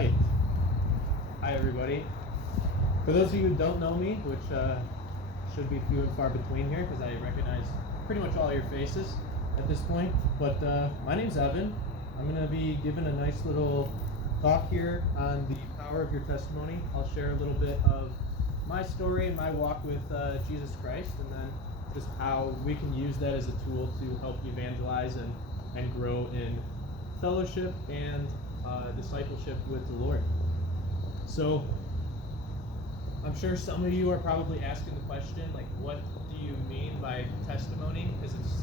right. Hi, everybody. For those of you who don't know me, which should be few and far between here because I recognize pretty much all your faces at this point, but my name's Evan. I'm going to be giving a nice little talk here on the power of your testimony. I'll share a little bit of my story and my walk with Jesus Christ, and then just how we can use that as a tool to help evangelize and grow in fellowship and discipleship with the Lord. So I'm sure some of you are probably asking the question, like, what do you mean by testimony? Because it's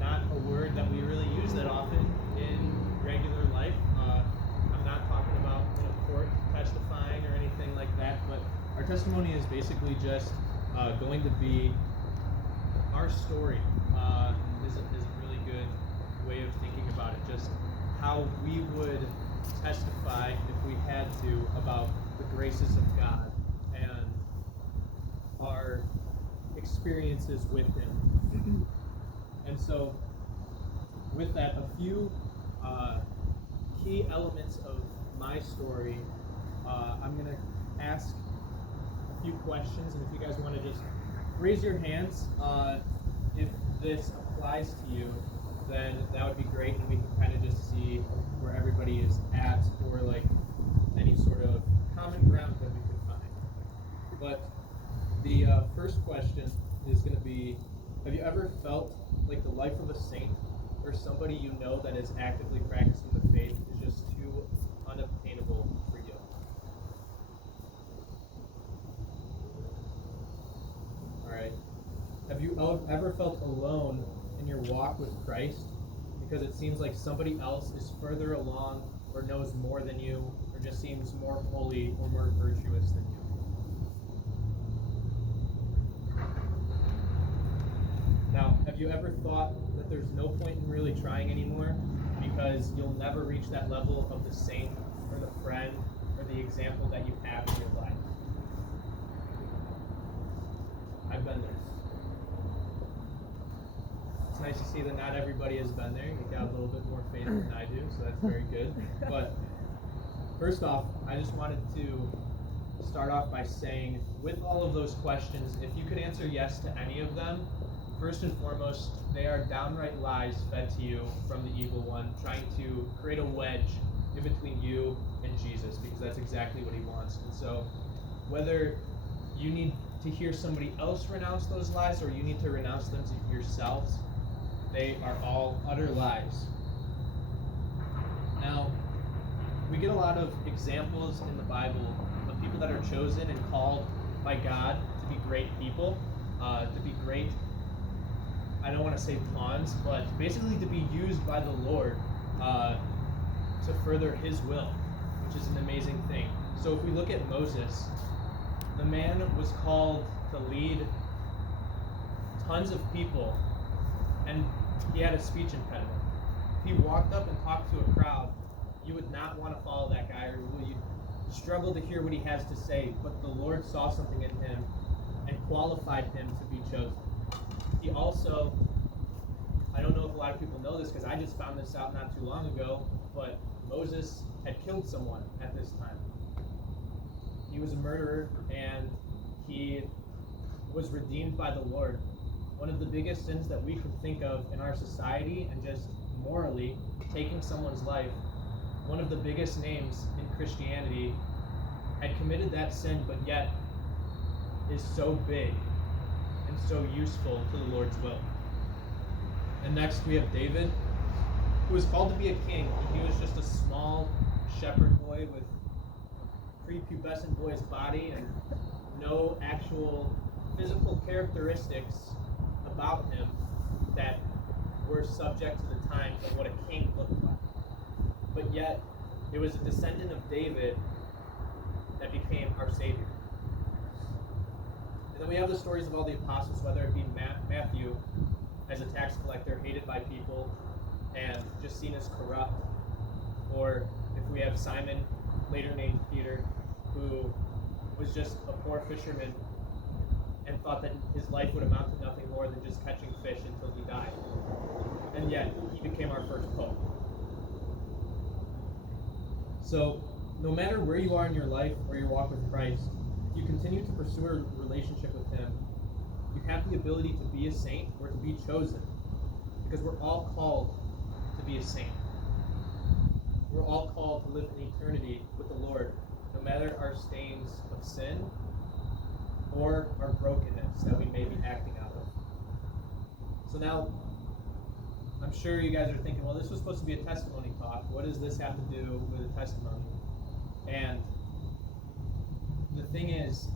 not a word that we really use that often in regular life. I'm not talking about court testifying or anything like that, but our testimony is basically just going to be our story. Is a really good way of thinking about it. Just how we would testify if we had to about the graces of God and our experiences with Him. And so, with that, a few key elements of my story. I'm going to ask a few questions, and if you guys want to just raise your hands if this applies to you, then that would be great, and we can kind of just see where everybody is at, or like any sort of common ground that we could find. But the first question is going to be, have you ever felt like the life of a saint or somebody you know that is actively practicing the faith is just too unobtainable for you? All right. Have you ever felt alone in your walk with Christ because it seems like somebody else is further along or knows more than you or just seems more holy or more virtuous than you? Now, have you ever thought that there's no point in really trying anymore because you'll never reach that level of the saint or the friend or the example that you have in your life? I've been there. It's nice to see that not everybody has been there. You've got a little bit more faith than I do, so that's very good. But first off, I just wanted to start off by saying, with all of those questions, if you could answer yes to any of them, first and foremost, they are downright lies fed to you from the evil one, trying to create a wedge in between you and Jesus, because that's exactly what he wants. And so, whether you need to hear somebody else renounce those lies or you need to renounce them to yourselves, they are all utter lies. Now, we get a lot of examples in the Bible of people that are chosen and called by God to be great people, to be great, I don't want to say pawns, but basically to be used by the Lord to further His will, which is an amazing thing. So if we look at Moses, the man was called to lead tons of people, and he had a speech impediment. If he walked up and talked to a crowd, you would not want to follow that guy, or you'd struggle to hear what he has to say, but the Lord saw something in him and qualified him to be chosen. He also, I don't know if a lot of people know this because I just found this out not too long ago, but Moses had killed someone at this time. He was a murderer, and he was redeemed by the Lord. One of the biggest sins that we can think of in our society, and just morally, taking someone's life, one of the biggest names in Christianity had committed that sin, but yet is so big and so useful to the Lord's will. And next we have David, who was called to be a king. He was just a small shepherd boy with prepubescent boy's body and no actual physical characteristics about him that were subject to the times of what a king looked like. But yet, it was a descendant of David that became our Savior. And then we have the stories of all the apostles, whether it be Matthew as a tax collector, hated by people, and just seen as corrupt, or if we have Simon, later named Peter, who was just a poor fisherman and thought that his life would amount to nothing more than just catching fish until he died. And yet, he became our first pope. So, no matter where you are in your life or your walk with Christ, if you continue to pursue a relationship with Him, you have the ability to be a saint or to be chosen, because we're all called to be a saint. We're all called to live in eternity with the Lord, no matter our stains of sin or our brokenness that we may be acting out of. So now, I'm sure you guys are thinking, well, this was supposed to be a testimony talk. What does this have to do with a testimony? And the thing is,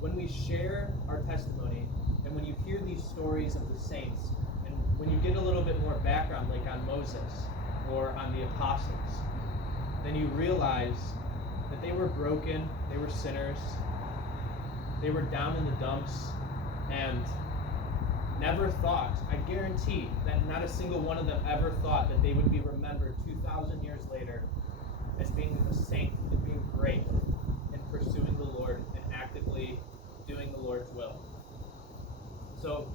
when we share our testimony, and when you hear these stories of the saints, and when you get a little bit more background, like on Moses or on the apostles, then you realize that they were broken, they were sinners, they were down in the dumps, and never thought, I guarantee that not a single one of them ever thought that they would be remembered 2,000 years later as being a saint and being great in pursuing the Lord and actively doing the Lord's will. So,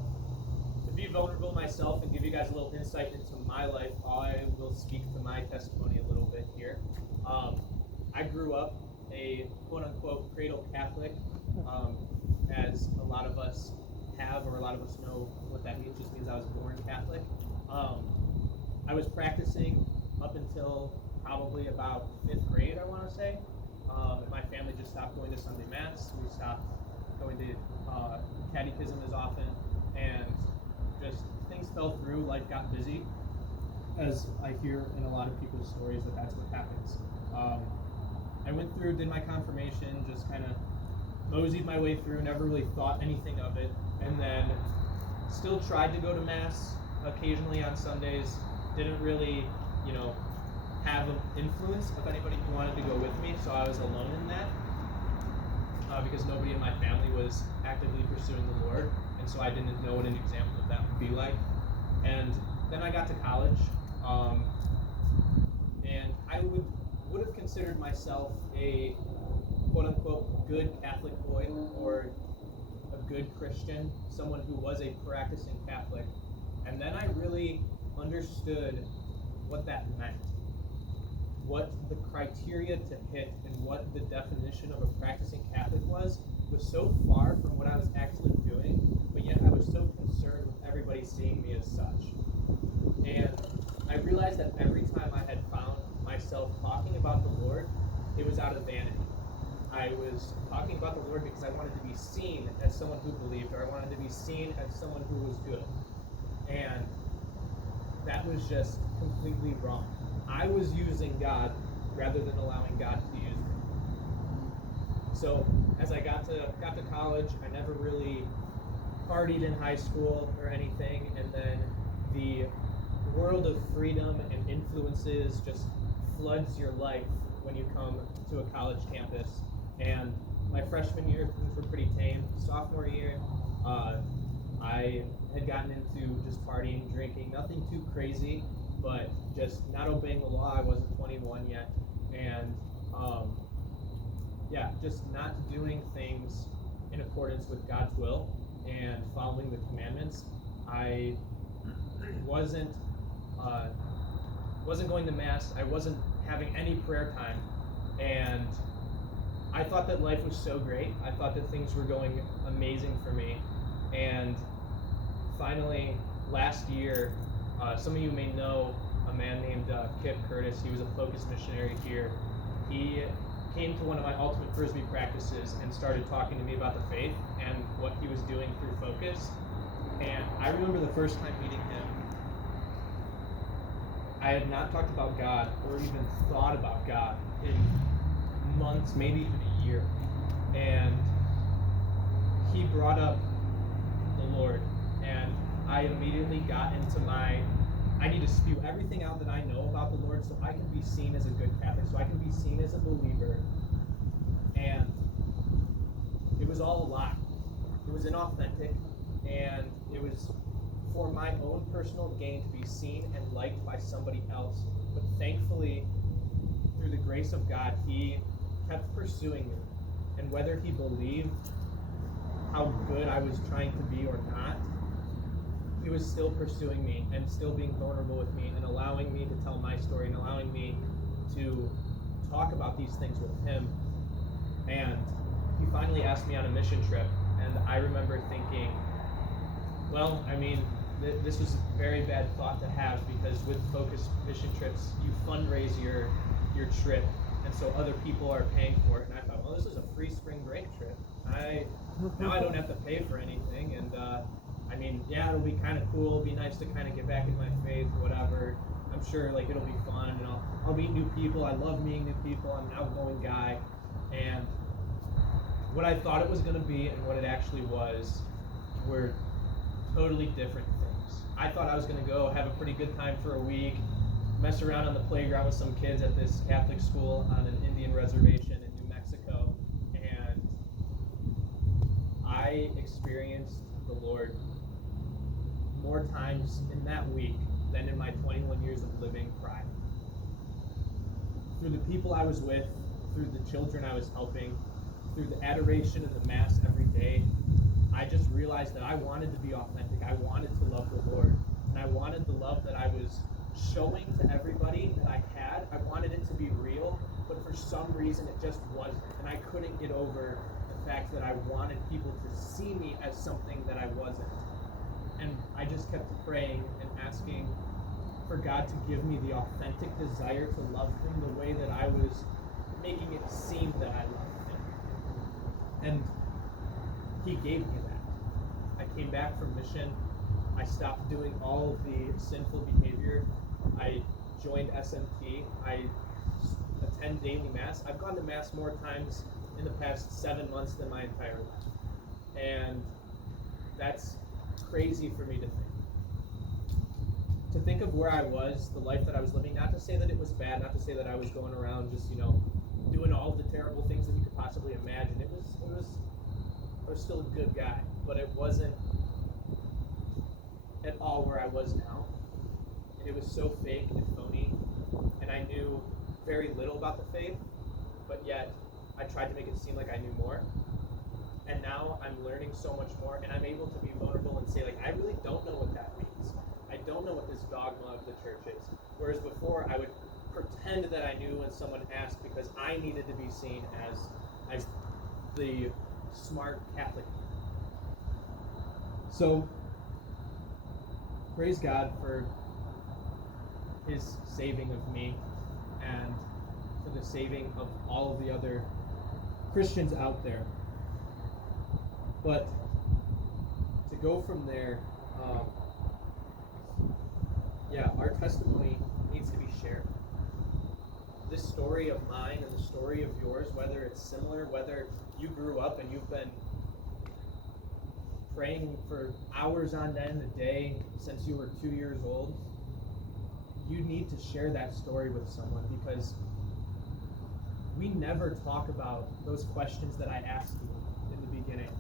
to be vulnerable myself and give you guys a little insight into my life, I will speak to my testimony a little bit here. I grew up a quote-unquote cradle Catholic, as a lot of us have, or a lot of us know what that means. It just means I was born Catholic. I was practicing up until probably about 5th grade, I want to say. My family just stopped going to Sunday Mass. We stopped going to catechism as often, and just things fell through. Life got busy, as I hear in a lot of people's stories that's what happens. I went through, did my confirmation, just kind of moseyed my way through, never really thought anything of it, and then still tried to go to Mass occasionally on Sundays. Didn't really, have an influence of anybody who wanted to go with me, so I was alone in that, because nobody in my family was actively pursuing the Lord, and so I didn't know what an example of that would be like. And then I got to college, and I would have considered myself a quote-unquote good Catholic boy, or a good Christian, someone who was a practicing Catholic. And then I really understood what that meant, what the criteria to hit, and what the definition of a practicing Catholic was so far from what I was actually doing, but yet I was so concerned with everybody seeing me as such. And I realized that every time I had found myself talking about the Lord, it was out of vanity. I was talking about the Lord because I wanted to be seen as someone who believed, or I wanted to be seen as someone who was good. And that was just completely wrong. I was using God rather than allowing God to use me. So as I got to college, I never really partied in high school or anything, and then the world of freedom and influences just floods your life when you come to a college campus. And my freshman year, things were pretty tame. Sophomore year, I had gotten into just partying, drinking, nothing too crazy, but just not obeying the law. I wasn't 21 yet, and just not doing things in accordance with God's will and following the commandments. I wasn't going to Mass. I wasn't having any prayer time, and I thought that life was so great. I thought that things were going amazing for me. And finally, last year, some of you may know a man named Kip Curtis. He was a Focus missionary here. He came to one of my Ultimate Frisbee practices and started talking to me about the faith and what he was doing through Focus. And I remember the first time meeting him, I had not talked about God or even thought about God in months, maybe even a year. And he brought up the Lord, and I immediately got into I need to spew everything out that I know about the Lord so I can be seen as a good Catholic, so I can be seen as a believer. And it was all a lie. It was inauthentic, and it was for my own personal gain to be seen and liked by somebody else. But thankfully, through the grace of God, he kept pursuing me. And whether he believed how good I was trying to be or not, he was still pursuing me and still being vulnerable with me and allowing me to tell my story and allowing me to talk about these things with him. And he finally asked me on a mission trip, and I remember thinking, well, I mean, this was a very bad thought to have, because with focused mission trips, you fundraise your trip, and so other people are paying for it. And I thought, well, this is a free spring break trip. Now I don't have to pay for anything, and I mean, yeah, it'll be kind of cool. It'll be nice to kind of get back in my faith, whatever. I'm sure like it'll be fun, and I'll meet new people. I love meeting new people. I'm an outgoing guy, and what I thought it was going to be and what it actually was were totally different things. I thought I was going to go have a pretty good time for a week, mess around on the playground with some kids at this Catholic school on an Indian reservation in New Mexico, and I experienced the Lord more times in that week than in my 21 years of living prior. Through the people I was with, through the children I was helping, through the adoration and the Mass every day, I just realized that I wanted to be authentic. I wanted to love the Lord, and I wanted the love that I was showing to everybody that I had. I wanted it to be real, but for some reason it just wasn't, and I couldn't get over the fact that I wanted people to see me as something that I wasn't. And I just kept praying and asking for God to give me the authentic desire to love him the way that I was making it seem that I loved him. And he gave me that. I came back from mission. I stopped doing all of the sinful behavior. I joined SMT. I attend daily Mass. I've gone to Mass more times in the past 7 months than my entire life. And that's crazy for me to think. To think of where I was, the life that I was living, not to say that it was bad, not to say that I was going around just, doing all of the terrible things that you could possibly imagine. I was still a good guy, but it wasn't at all where I was now. And it was so fake and phony, and I knew very little about the faith, but yet I tried to make it seem like I knew more. And now I'm learning so much more, and I'm able to be vulnerable and say, I really don't know what that means. I don't know what this dogma of the church is. Whereas before, I would pretend that I knew when someone asked, because I needed to be seen as the smart Catholic. So, praise God for his saving of me and for the saving of all of the other Christians out there. But to go from there, our testimony needs to be shared. This story of mine and the story of yours, whether it's similar, whether you grew up and you've been praying for hours on end a day since you were 2 years old, you need to share that story with someone, because we never talk about those questions that I asked you in the beginning.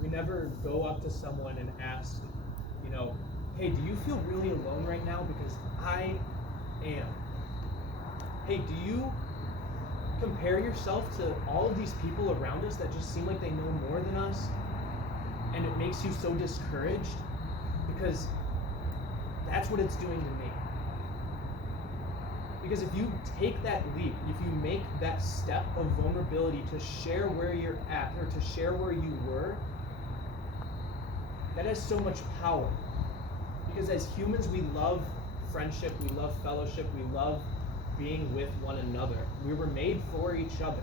We never go up to someone and ask, hey, do you feel really alone right now? Because I am. Hey, do you compare yourself to all of these people around us that just seem like they know more than us? And it makes you so discouraged? Because that's what it's doing to me. Because if you take that leap, if you make that step of vulnerability to share where you're at, or to share where you were, that has so much power. Because as humans, we love friendship, we love fellowship, we love being with one another. We were made for each other.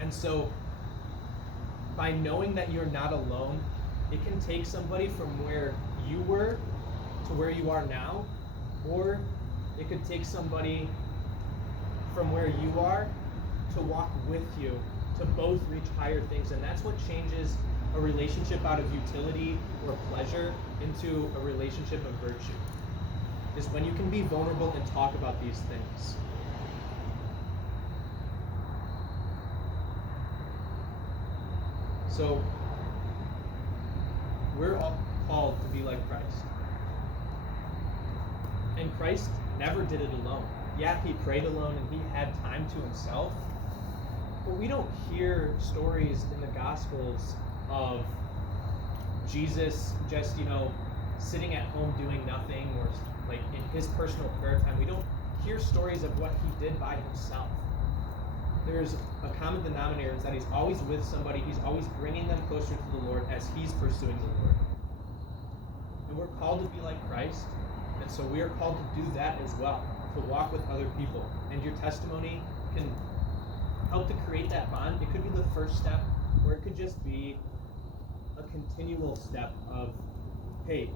And so, by knowing that you're not alone, it can take somebody from where you were to where you are now, or it could take somebody from where you are to walk with you, to both reach higher things. And that's what changes a relationship out of utility or pleasure into a relationship of virtue, is when you can be vulnerable and talk about these things. So, we're all called to be like Christ. And Christ never did it alone. Yeah, he prayed alone and he had time to himself. But we don't hear stories in the Gospels of Jesus just, sitting at home doing nothing, or like in his personal prayer time. We don't hear stories of what he did by himself. There's a common denominator is that he's always with somebody. He's always bringing them closer to the Lord as he's pursuing the Lord. And we're called to be like Christ, and so we are called to do that as well, to walk with other people. And your testimony can help to create that bond. It could be the first step, or it could just be a continual step of, hey,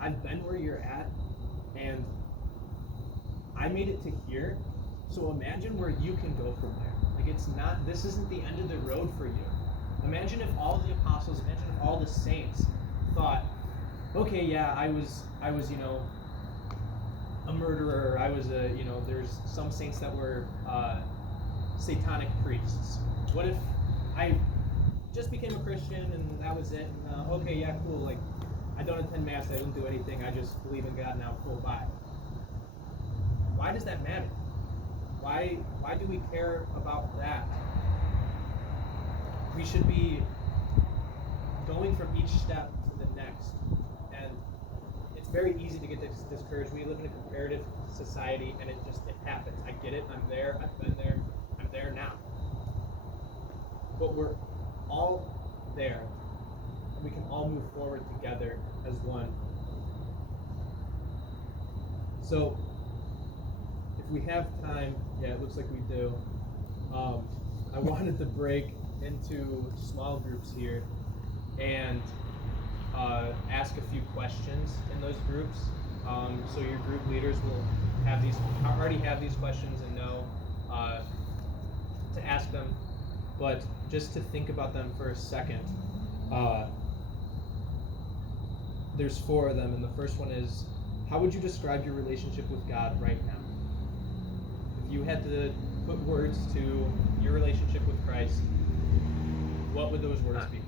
I've been where you're at, and I made it to here, so imagine where you can go from there. Like, this isn't the end of the road for you. Imagine if all the apostles, imagine if all the saints thought, okay, yeah, I was, a murderer, there's some saints that were satanic priests. What if I just became a Christian and that was it? And, okay, yeah, cool, like, I don't attend Mass, I don't do anything, I just believe in God now, cool, bye. Why does that matter? Why do we care about that? We should be going from each step to the next. And it's very easy to get discouraged. We live in a comparative society, and it happens. I get it, I'm there, I've been there, I'm there now. But we're all there, and we can all move forward together as one. So, if we have time, yeah, it looks like we do. I wanted to break into small groups here and ask a few questions in those groups. So your group leaders will already have these questions and know to ask them, but just to think about them for a second. There's 4 of them, and the first one is, how would you describe your relationship with God right now? If you had to put words to your relationship with Christ, what would those words be?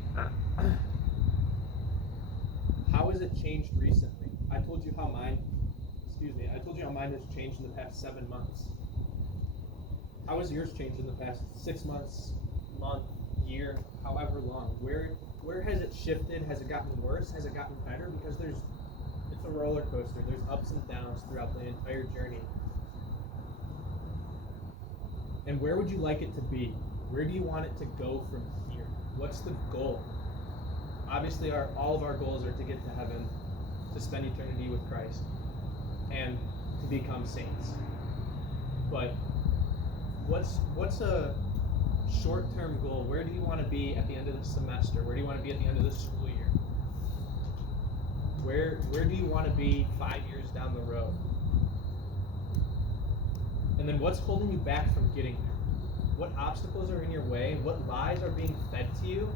How has it changed recently? I told you how mine has changed in the past 7 months. How has yours changed in the past 6 months, month, year, however long? Where has it shifted? Has it gotten worse? Has it gotten better? Because it's a roller coaster. There's ups and downs throughout the entire journey. And where would you like it to be? Where do you want it to go from here? What's the goal? Obviously, all of our goals are to get to heaven, to spend eternity with Christ, and to become saints. But what's a short-term goal? Where do you want to be at the end of the semester? Where do you want to be at the end of the school year? Where do you want to be 5 years down the road? And then what's holding you back from getting there? What obstacles are in your way? What lies are being fed to you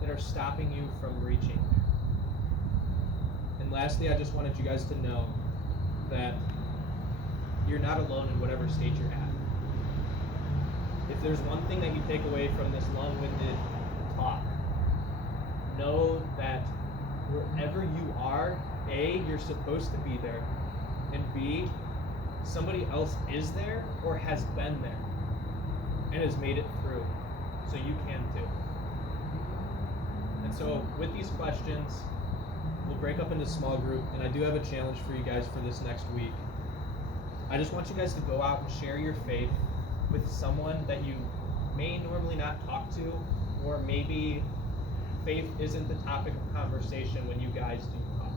that are stopping you from reaching there? And lastly, I just wanted you guys to know that you're not alone in whatever state you're at. If there's one thing that you take away from this long-winded talk, know that wherever you are, A, you're supposed to be there, and B, somebody else is there or has been there and has made it through, so you can too. And so with these questions, we'll break up into small group, and I do have a challenge for you guys for this next week. I just want you guys to go out and share your faith with someone that you may normally not talk to, or maybe faith isn't the topic of conversation when you guys do talk.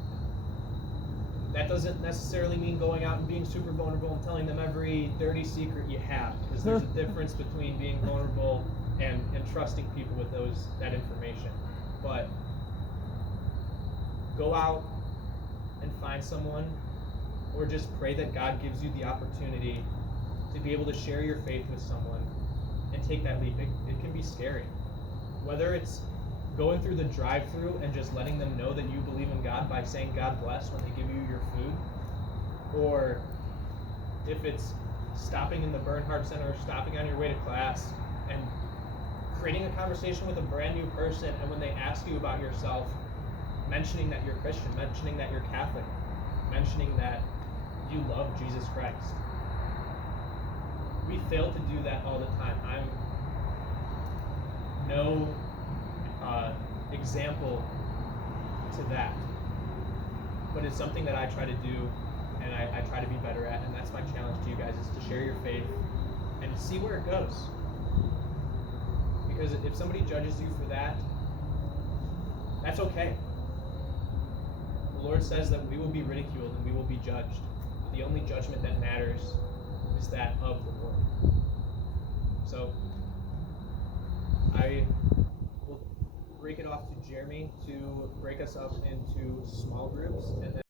That doesn't necessarily mean going out and being super vulnerable and telling them every dirty secret you have, because there's a difference between being vulnerable and trusting people with that information. But go out and find someone, or just pray that God gives you the opportunity to be able to share your faith with someone and take that leap. It can be scary. Whether it's going through the drive-thru and just letting them know that you believe in God by saying God bless when they give you your food, or if it's stopping in the Bernhard Center, stopping on your way to class and creating a conversation with a brand new person, and when they ask you about yourself, mentioning that you're Christian, mentioning that you're Catholic, mentioning that you love Jesus Christ. We fail to do that all the time. I'm no example to that, but it's something that I try to do and I try to be better at. And that's my challenge to you guys, is to share your faith and see where it goes. Because if somebody judges you for that, that's okay. The Lord says that we will be ridiculed and we will be judged. But the only judgment that matters is that of the Lord. So I will break it off to Jeremy to break us up into small groups, and then